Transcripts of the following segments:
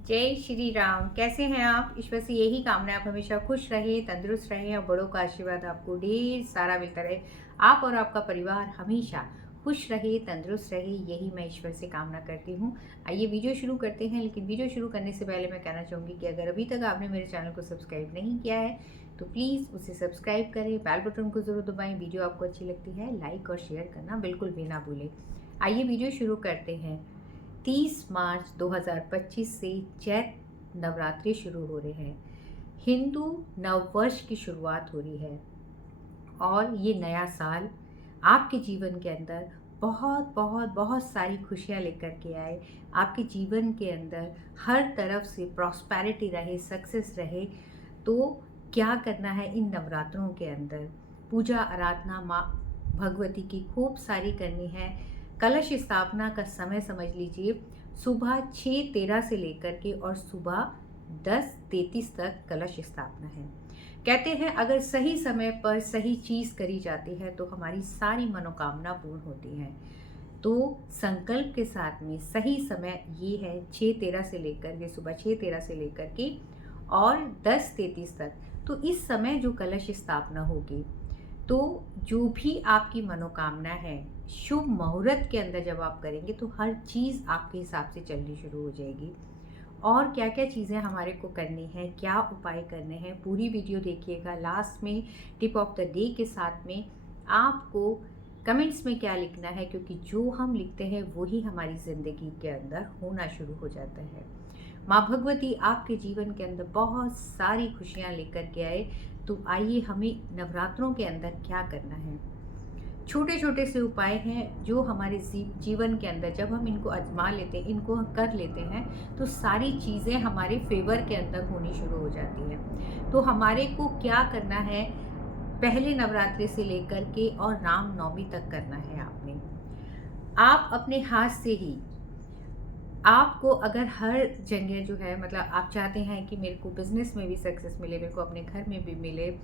जय श्री राम। कैसे हैं आप? ईश्वर से यही कामना है आप हमेशा खुश रहे, तंदुरुस्त रहे और बड़ों का आशीर्वाद आपको ढेर सारा मिलता रहे। आप और आपका परिवार हमेशा खुश रहे, तंदुरुस्त रहे, यही मैं ईश्वर से कामना करती हूँ। आइए वीडियो शुरू करते हैं, लेकिन वीडियो शुरू करने से पहले मैं कहना चाहूँगी कि अगर अभी तक आपने मेरे चैनल को सब्सक्राइब नहीं किया है तो प्लीज़ उसे सब्सक्राइब करें, बेल बटन को ज़रूर दबाएँ। वीडियो आपको अच्छी लगती है लाइक और शेयर करना बिल्कुल भी ना भूलें। आइए वीडियो शुरू करते हैं। 30 मार्च 2025 से चैत नवरात्रि शुरू हो रहे हैं। हिंदू नववर्ष की शुरुआत हो रही है और ये नया साल आपके जीवन के अंदर बहुत बहुत बहुत सारी खुशियाँ लेकर के आए। आपके जीवन के अंदर हर तरफ से प्रॉस्पेरिटी रहे, सक्सेस रहे। तो क्या करना है इन नवरात्रों के अंदर? पूजा आराधना माँ भगवती की खूब सारी करनी है। कलश स्थापना का समय समझ लीजिए, सुबह 6:13 से लेकर के और सुबह 10:33 तक कलश स्थापना है। कहते हैं अगर सही समय पर सही चीज़ करी जाती है तो हमारी सारी मनोकामना पूर्ण होती हैं। तो संकल्प के साथ में सही समय ये है 6:13 से लेकर के, सुबह 6:13 से लेकर के और 10:33 तक। तो इस समय जो कलश स्थापना होगी, तो जो भी आपकी मनोकामना है, शुभ मुहूर्त के अंदर जब आप करेंगे तो हर चीज़ आपके हिसाब से चलनी शुरू हो जाएगी। और क्या क्या चीज़ें हमारे को करनी है, क्या उपाय करने हैं, पूरी वीडियो देखिएगा। लास्ट में टिप ऑफ द डे के साथ में आपको कमेंट्स में क्या लिखना है, क्योंकि जो हम लिखते हैं वही हमारी ज़िंदगी के अंदर होना शुरू हो जाता है। माँ भगवती आपके जीवन के अंदर बहुत सारी खुशियाँ लेकर के आए। तो आइए हमें नवरात्रों के अंदर क्या करना है। छोटे छोटे से उपाय हैं जो हमारे जीवन के अंदर जब हम इनको आजमा लेते हैं, इनको कर लेते हैं, तो सारी चीज़ें हमारे फेवर के अंदर होनी शुरू हो जाती हैं। तो हमारे को क्या करना है, पहले नवरात्रि से लेकर के और रामनवमी तक करना है आपने। आप अपने हाथ से ही, आपको अगर हर जगह जो है, मतलब आप चाहते हैं कि मेरे को बिज़नेस में भी सक्सेस मिले, मेरे को अपने घर में भी मिले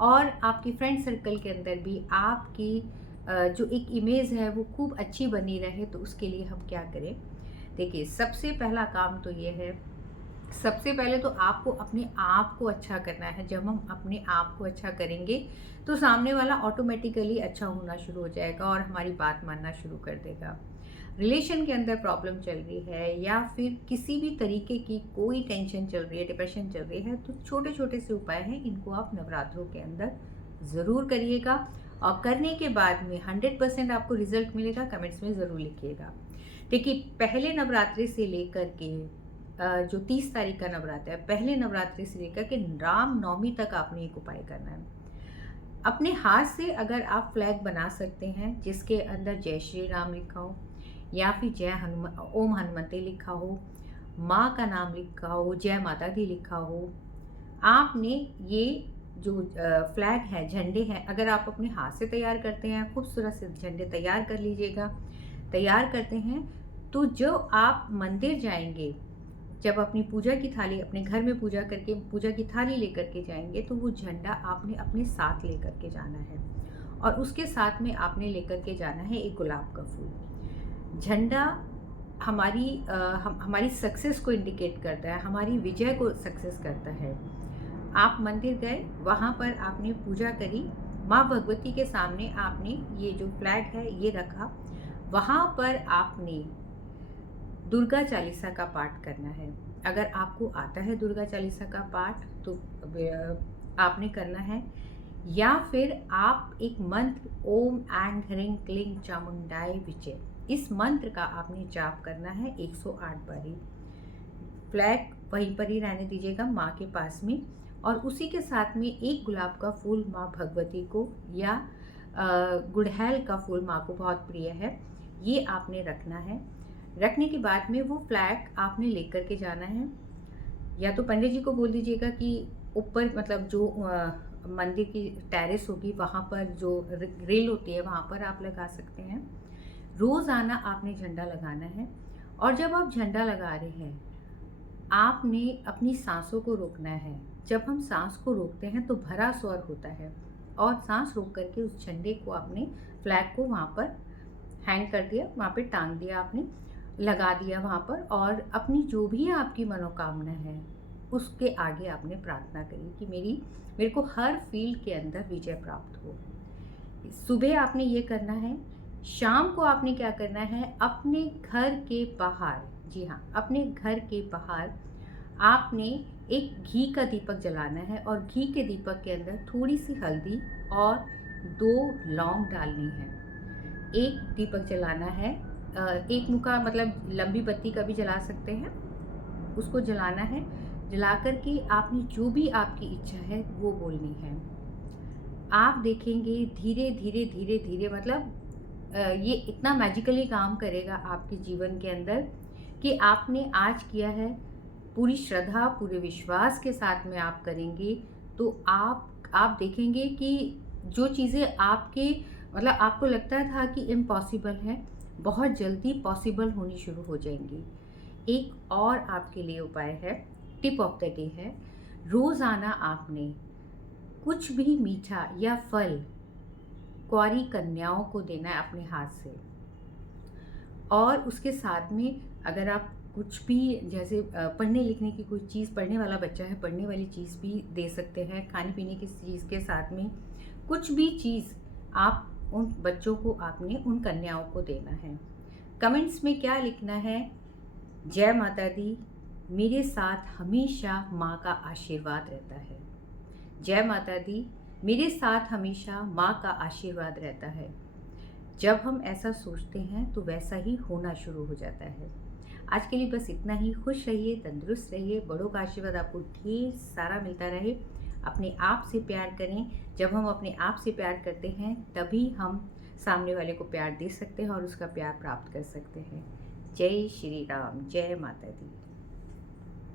और आपकी फ्रेंड सर्कल के अंदर भी आपकी जो एक इमेज है वो खूब अच्छी बनी रहे, तो उसके लिए हम क्या करें? देखिए, सबसे पहला काम तो ये है, सबसे पहले तो आपको अपने आप को अच्छा करना है। जब हम अपने आप को अच्छा करेंगे तो सामने वाला ऑटोमेटिकली अच्छा होना शुरू हो जाएगा और हमारी बात मानना शुरू कर देगा। रिलेशन के अंदर प्रॉब्लम चल रही है या फिर किसी भी तरीके की कोई टेंशन चल रही है, डिप्रेशन चल रही है, तो छोटे छोटे से उपाय हैं, इनको आप नवरात्रों के अंदर ज़रूर करिएगा। और करने के बाद में 100% आपको रिजल्ट मिलेगा, कमेंट्स में ज़रूर लिखिएगा। देखिए, पहले नवरात्रि से लेकर के जो 30 तारीख का नवरात्र है, पहले नवरात्रि से लेकर के रामनवमी तक आपने एक उपाय करना है। अपने हाथ से अगर आप फ्लैग बना सकते हैं जिसके अंदर जय श्री राम लिखा हो या फिर जय हनुमान, ओम हनुमते लिखा हो, माँ का नाम लिखा हो, जय माता दी लिखा हो, आपने ये जो फ्लैग है, झंडे हैं, अगर आप अपने हाथ से तैयार करते हैं, खूबसूरत से झंडे तैयार कर लीजिएगा। तैयार करते हैं तो जो आप मंदिर जाएंगे, जब अपनी पूजा की थाली, अपने घर में पूजा करके पूजा की थाली लेकर के जाएंगे, तो वो झंडा आपने अपने साथ लेकर के जाना है और उसके साथ में आपने लेकर के जाना है एक गुलाब का फूल। झंडा हमारी सक्सेस को इंडिकेट करता है, हमारी विजय को सक्सेस करता है। आप मंदिर गए, वहाँ पर आपने पूजा करी, माँ भगवती के सामने आपने ये जो फ्लैग है ये रखा, वहाँ पर आपने दुर्गा चालीसा का पाठ करना है। अगर आपको आता है दुर्गा चालीसा का पाठ तो आपने करना है, या फिर आप एक मंत्र ओम ऐं ह्रीं क्लीं चामुंडाय विचे, इस मंत्र का आपने जाप करना है 108 बारी। फ्लैग वहीं पर ही रहने दीजिएगा माँ के पास में, और उसी के साथ में एक गुलाब का फूल माँ भगवती को या गुड़हल का फूल माँ को बहुत प्रिय है, ये आपने रखना है। रखने के बाद में वो फ्लैग आपने लेकर के जाना है, या तो पंडित जी को बोल दीजिएगा कि ऊपर, मतलब जो मंदिर की टेरेस होगी वहाँ पर जो रेल होती है वहाँ पर आप लगा सकते हैं। रोज़ाना आपने झंडा लगाना है और जब आप झंडा लगा रहे हैं आपने अपनी सांसों को रोकना है। जब हम सांस को रोकते हैं तो भरा स्वर होता है, और सांस रोक करके उस झंडे को आपने, फ्लैग को वहाँ पर हैंग कर दिया, वहाँ पे टांग दिया आपने। लगा दिया वहाँ पर और अपनी जो भी आपकी मनोकामना है उसके आगे आपने प्रार्थना करी कि मेरे को हर फील्ड के अंदर विजय प्राप्त हो। सुबह आपने ये करना है, शाम को आपने क्या करना है, अपने घर के बाहर, जी हाँ, अपने घर के बाहर आपने एक घी का दीपक जलाना है और घी के दीपक के अंदर थोड़ी सी हल्दी और 2 लौंग डालनी है। एक दीपक जलाना है, एक मुखा मतलब लंबी बत्ती का भी जला सकते हैं, उसको जलाना है। जला कर के आपने जो भी आपकी इच्छा है वो बोलनी है। आप देखेंगे धीरे धीरे धीरे धीरे मतलब ये इतना मैजिकली काम करेगा आपके जीवन के अंदर कि आपने आज किया है, पूरी श्रद्धा पूरे विश्वास के साथ में आप करेंगे तो आप देखेंगे कि जो चीज़ें आपके मतलब आपको लगता था कि इम्पॉसिबल है, बहुत जल्दी पॉसिबल होनी शुरू हो जाएंगी। एक और आपके लिए उपाय है, टिप ऑफ द डे है, रोज़ाना आपने कुछ भी मीठा या फल कुंवारी कन्याओं को देना है अपने हाथ से। और उसके साथ में अगर आप कुछ भी जैसे पढ़ने लिखने की कोई चीज़, पढ़ने वाला बच्चा है पढ़ने वाली चीज़ भी दे सकते हैं। खाने पीने की चीज़ के साथ में कुछ भी चीज़ आप उन बच्चों को आपने उन कन्याओं को देना है। कमेंट्स में क्या लिखना है, जय माता दी, मेरे साथ हमेशा माँ का आशीर्वाद रहता है। जय माता दी, मेरे साथ हमेशा माँ का आशीर्वाद रहता है। जब हम ऐसा सोचते हैं तो वैसा ही होना शुरू हो जाता है। आज के लिए बस इतना ही। खुश रहिए, तंदुरुस्त रहिए, बड़ों का आशीर्वाद आपको ढेर सारा मिलता रहे। अपने आप से प्यार करें। जब हम अपने आप से प्यार करते हैं तभी हम सामने वाले को प्यार दे सकते हैं और उसका प्यार प्राप्त कर सकते हैं। जय श्री राम, जय माता दी।